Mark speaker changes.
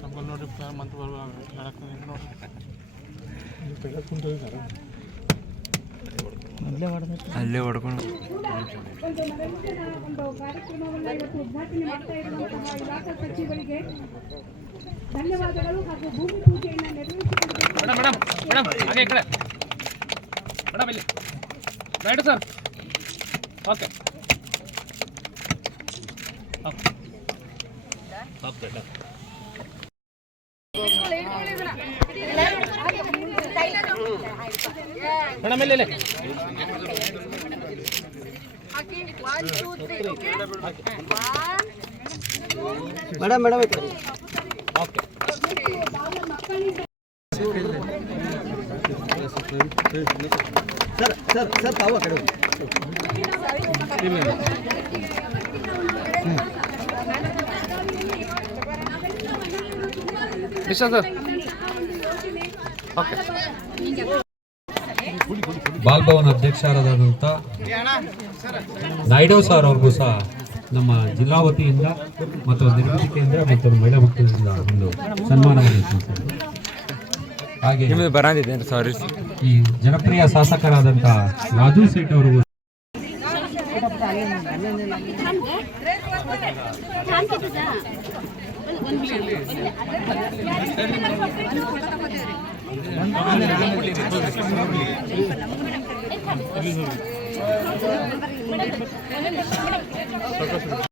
Speaker 1: ಸಂಬಳ ನೋಡಿ
Speaker 2: ಮಂತ್ ಬರುವಾಗ ಬೆಳಕು ನೋಡಿ
Speaker 3: ಅಲ್ಲೇ ಹೊಡ್ಕೊಂಡು
Speaker 1: ಕಾರ್ಯಕ್ರಮವನ್ನು ಇವತ್ತು ಉದ್ಘಾಟನೆ ಮಾಡ್ತಾ ಇರುವಂತಹ ಸಚಿವರಿಗೆ ಧನ್ಯವಾದಗಳು ಹಾಗೂ ಭೂಮಿ ಪೂಜೆಯನ್ನು ನೆರವೇರಿಸಿಕೊಂಡು
Speaker 4: ಸರ್ ಓಕೆ ಓಕೆ मैडम
Speaker 2: ले ले
Speaker 4: madam
Speaker 2: madam okay sir sir sir ताऊ करो
Speaker 4: निशा सर ओके
Speaker 5: ಬಾಲ್ಭವನ್ ಅಧ್ಯಕ್ಷರಾದಂಥ ನಾಯ್ಡು ಸರ್ ಅವ್ರಿಗೂ ಸಹ ನಮ್ಮ ಜಿಲ್ಲಾ ವತಿಯಿಂದ ಮತ್ತು ನಿರ್ಮಿತಿ ಕೇಂದ್ರ ಮತ್ತು ಮಹಿಳಾ ಮಕ್ಕಳಿಂದ ಒಂದು ಸನ್ಮಾನವನ್ನು ಹಾಗೆ
Speaker 3: ಸಾರಿ
Speaker 5: ಈ ಜನಪ್ರಿಯ ಶಾಸಕರಾದಂಥ ರಾಜು ಸೇಠ್ ಅವ್ರಿಗೂ ಮೇಡಮ್ ಮೇಡಮ್ ಮೇಡಮ್ ಮೇಡಮ್